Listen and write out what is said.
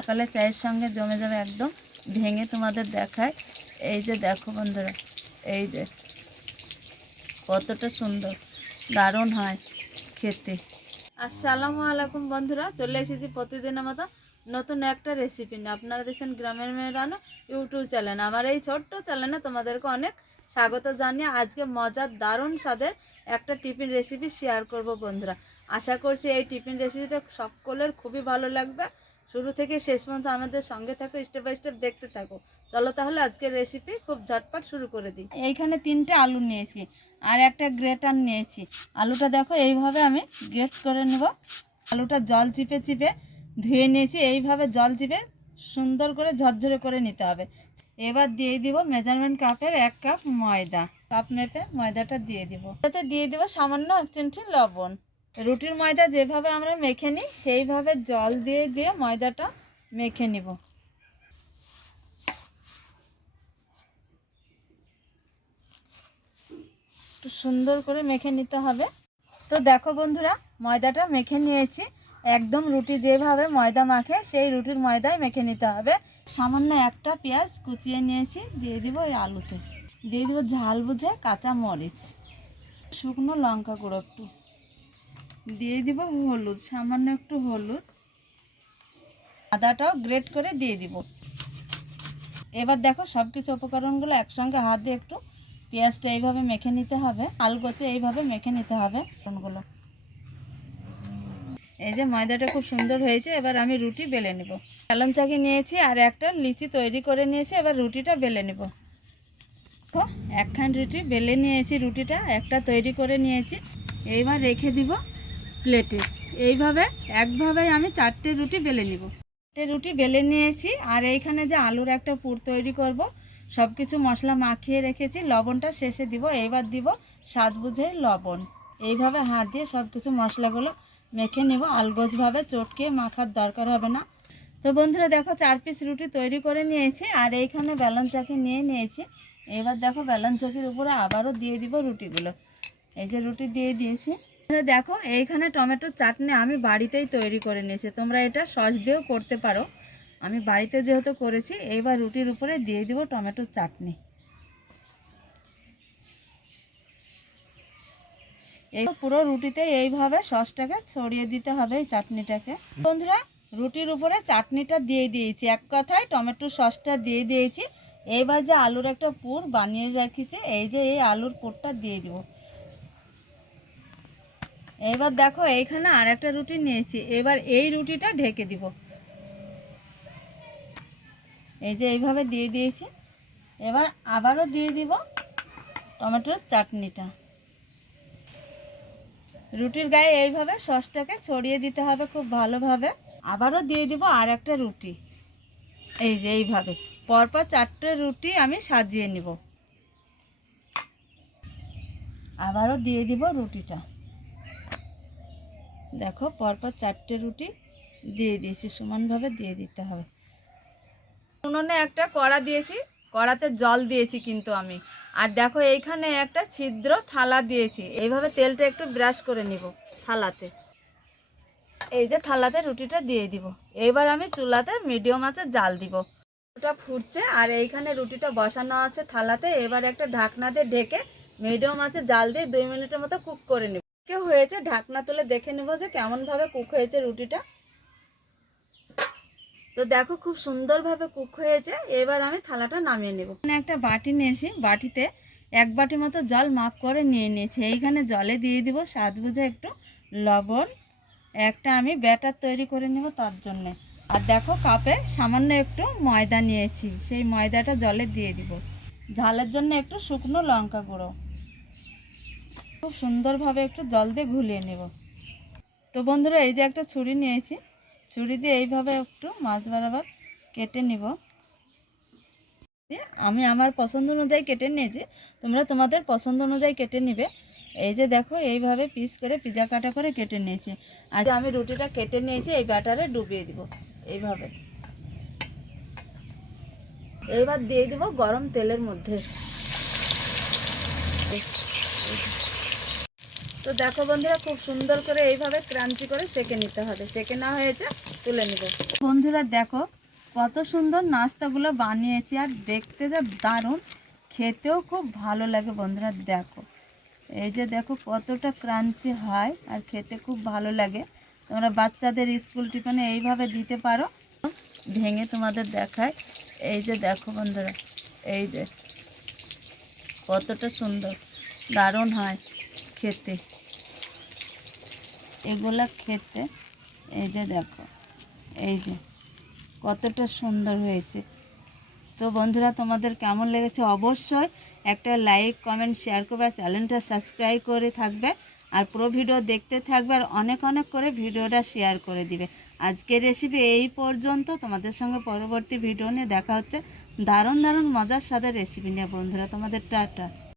সকালে চায়ের সঙ্গে জমে যাবে একদম। ভেঙে তোমাদের দেখায়। এই যে দেখো বন্ধুরা, এই যে কতটা সুন্দর, দারুণ হয় খেতে। আসসালামু আলাইকুম বন্ধুরা, চলে এসেছি প্রতিদিনের মতো নতুন একটা রেসিপি নিয়ে। আপনারা দেখছেন গ্রামের মেয়ে রান্না ইউটিউব চ্যানেল। আমার এই ছোট্ট চ্যানেলে তোমাদেরকে অনেক স্বাগত জানিয়ে আজকে মজার দারুণ স্বাদের একটা টিফিন রেসিপি শেয়ার করব বন্ধুরা। আশা করছি এই টিফিন রেসিপিটা সকলের খুবই ভালো লাগবে। শুরু থেকে শেষ পর্যন্ত আমাদের সঙ্গে থাকো, স্টেপ বাই স্টেপ দেখতে থাকো। চলো তাহলে আজকের রেসিপি খুব ঝটপট শুরু করে দিই। এইখানে 3টে আলু নিয়েছি আর একটা গ্রেটার নিয়েছি। আলুটা দেখো এইভাবে আমি গ্রেট করে নেব। আলুটা জল চিপে চিপে ধুয়ে নিয়েছি। এইভাবে জল চিপে সুন্দর করে ঝরঝরে করে নিতে হবে। এবার দিয়ে দিব মেজারমেন্ট কাপের 1 কাপ ময়দা। কাপ মেপে ময়দাটা দিয়ে দিব। এতে দিয়ে দিব সামান্য 1 চিমটি লবণ। রুটির ময়দা যেভাবে আমরা মেখে নিই সেইভাবে জল দিয়ে দিয়ে ময়দাটা মেখে নিব। একটু সুন্দর করে মেখে নিতে হবে। তো দেখো বন্ধুরা, ময়দাটা মেখে নিয়েছি। একদম রুটি যেভাবে ময়দা মাখে সেই রুটির ময়দায় মেখে নিতে হবে। সামান্য একটা পেঁয়াজ কুচিয়ে নিয়েছি, দিয়ে দিব এই আলুতে। দিয়ে দিব ঝাল বুঝে কাঁচা মরিচ, শুকনো লঙ্কা গুঁড়ো একটু, দিয়ে দিব হলুদ, সামান্য একটু হলুদ, আদাটাও গ্রেট করে দিয়ে দিব। এবার দেখো সব কিছু উপকরণগুলো একসঙ্গে হাত দিয়ে একটু পেঁয়াজটা এইভাবে মেখে নিতে হবে। আলগোছে এইভাবে মেখে নিতে হবে উপকরণগুলো। এই যে ময়দাটা খুব সুন্দর হয়েছে। এবার আমি রুটি বেলে নেব। বেলন চাকি নিয়েছি আর একটা লিচি তৈরি করে নিয়েছি। এবার রুটিটা বেলে নেব। দেখো একখান রুটি বেলে নিয়েছি, রুটিটা একটা তৈরি করে নিয়েছি। এইবার রেখে দিব প্লেটে। এইভাবে একভাবে আমি 4টে রুটি বেলে নিব। 4টে রুটি বেলে নিয়েছি আর এইখানে যে আলুর একটা পুর তৈরি করব, সব কিছু মশলা মাখিয়ে রেখেছি। লবণটা শেষে দিব। এইবার দিব স্বাদ বুঝে লবণ। এইভাবে হাত দিয়ে সব কিছু মশলাগুলো মেখে নেব। আলগোছভাবে চটকে মাখার দরকার হবে না। তো বন্ধুরা দেখো 4 পিস রুটি তৈরি করে নিয়েছি আর এইখানে বেলন চাকি নিয়ে নিয়েছি। এবার দেখো বেলন চাকির উপরে আবারও দিয়ে দিব রুটিগুলো। এই যে রুটি দিয়ে দিয়েছি। দেখো এইখানে টমেটো চাটনি আমি বাড়িতেই তৈরি করে নিয়েছি। তোমরা এটা সস দিয়েও করতে পারো, আমি বাড়িতে যেহেতু করেছি। এইবার রুটির উপরে দিয়ে দিব টমেটো চাটনি। এই পুরো রুটিতে এইভাবে সসটাকে ছড়িয়ে দিতে হবে, এই চাটনিটাকে। বন্ধুরা রুটির উপরে চাটনিটা দিয়ে দিয়েছি, এক কথায় টমেটো সসটা দিয়ে দিয়েছি। এইবার যে আলুর একটা পুর বানিয়ে রেখেছি, এই যে এই আলুর পুরটা দিয়ে দিব। এবার দেখো এইখানে আর একটা রুটি নিয়েছি। এবার এই রুটিটা ঢেকে দিব। এই যে এইভাবে দিয়ে দিয়েছি। এবার আবারও দিয়ে দিব টমেটোর চাটনিটা। রুটির গায়ে এইভাবে সসটাকে ছড়িয়ে দিতে হবে খুব ভালোভাবে। আবারও দিয়ে দিব আর একটা রুটি। এই যে এইভাবে পরপর 4টে রুটি আমি সাজিয়ে নিব। আবারও দিয়ে দিব রুটিটা। দেখো পরপর 4টে রুটি দিয়ে দিয়েছি, সমানভাবে দিয়ে দিতে হবে। উনুনে একটা কড়া দিয়েছি, কড়াতে জল দিয়েছি কিন্তু আমি। আর দেখো এইখানে একটা ছিদ্র থালা দিয়েছি। এইভাবে তেলটা একটু ব্রাশ করে নিব থালাতে। এই যে থালাতে রুটিটা দিয়ে দিব। এইবার আমি চুলাতে মিডিয়াম আঁচে জাল দিব। ওটা ফুটছে আর এইখানে রুটিটা বসানো আছে থালাতে। এবার একটা ঢাকনা দিয়ে ঢেকে মিডিয়াম আঁচে জাল দিয়ে 2 মিনিটের মতো কুক করে নেব। হয়েছে ঢাকনা তুলে দেখে নেব যে কেমনভাবে কুক হয়েছে রুটিটা। তো দেখো খুব সুন্দরভাবে কুক হয়েছে। এবার আমি থালাটা নামিয়ে নেব। এখানে একটা বাটি নিয়েছি, বাটিতে 1 বাটি মতো জল মাপ করে নিয়ে নিয়েছি। এইখানে জলে দিয়ে দিব স্বাদ বুঝে একটু লবণ। একটা আমি ব্যাটার তৈরি করে নেব তার জন্যে। আর দেখো কাপে সামান্য একটু ময়দা নিয়েছি, সেই ময়দাটা জলে দিয়ে দিব। ঝালের জন্য একটু শুকনো লঙ্কা গুঁড়ো। খুব সুন্দরভাবে একটু জল দিয়ে ঘুলিয়ে নেব। তো বন্ধুরা এই যে একটা ছুরি নিয়েছি, ছুরি দিয়ে এইভাবে একটু মাছ বরাবর কেটে নিব। আমি আমার পছন্দ অনুযায়ী কেটে নিয়েছি, তোমরা তোমাদের পছন্দ অনুযায়ী কেটে নিবে। এই যে দেখো এইভাবে পিস করে পিজা কাটা করে কেটে নিয়েছি। আর আমি রুটিটা কেটে নিয়েছি, এই ব্যাটারে ডুবিয়ে দিব এইভাবে। এইবার দিয়ে দিব গরম তেলের মধ্যে। তো দেখো বন্ধুরা, খুব সুন্দর করে এইভাবে ক্রাঞ্চি করে সেঁকে নিতে হবে। সেঁকে না হয়েছে তুলে নিব। বন্ধুরা দেখো কত সুন্দর নাস্তাগুলো বানিয়েছি, আর দেখতে যা দারুণ, খেতেও খুব ভালো লাগে। বন্ধুরা দেখো, এই যে দেখো কতটা ক্রাঞ্চি হয়, আর খেতে খুব ভালো লাগে। তোমরা বাচ্চাদের স্কুল টিফিনে এইভাবে দিতে পারো। ভেঙে তোমাদের দেখায়। এই যে দেখো বন্ধুরা, এই যে কতটা সুন্দর, দারুণ হয় খেতে এগুলা খেতে। এই যে দেখো, এই যে কতটা সুন্দর হয়েছে। তো বন্ধুরা, তোমাদের কেমন লেগেছে অবশ্যই একটা লাইক কমেন্ট শেয়ার করবে, আর চ্যানেলটা সাবস্ক্রাইব করে থাকবে, আর পুরো ভিডিও দেখতে থাকবে, আর অনেক অনেক করে ভিডিওটা শেয়ার করে দিবে। আজকের রেসিপি এই পর্যন্ত। তোমাদের সঙ্গে পরবর্তী ভিডিও নিয়ে দেখা হচ্ছে দারুণ দারুণ মজার সাথে রেসিপি নিয়ে। বন্ধুরা তোমাদের টাটা।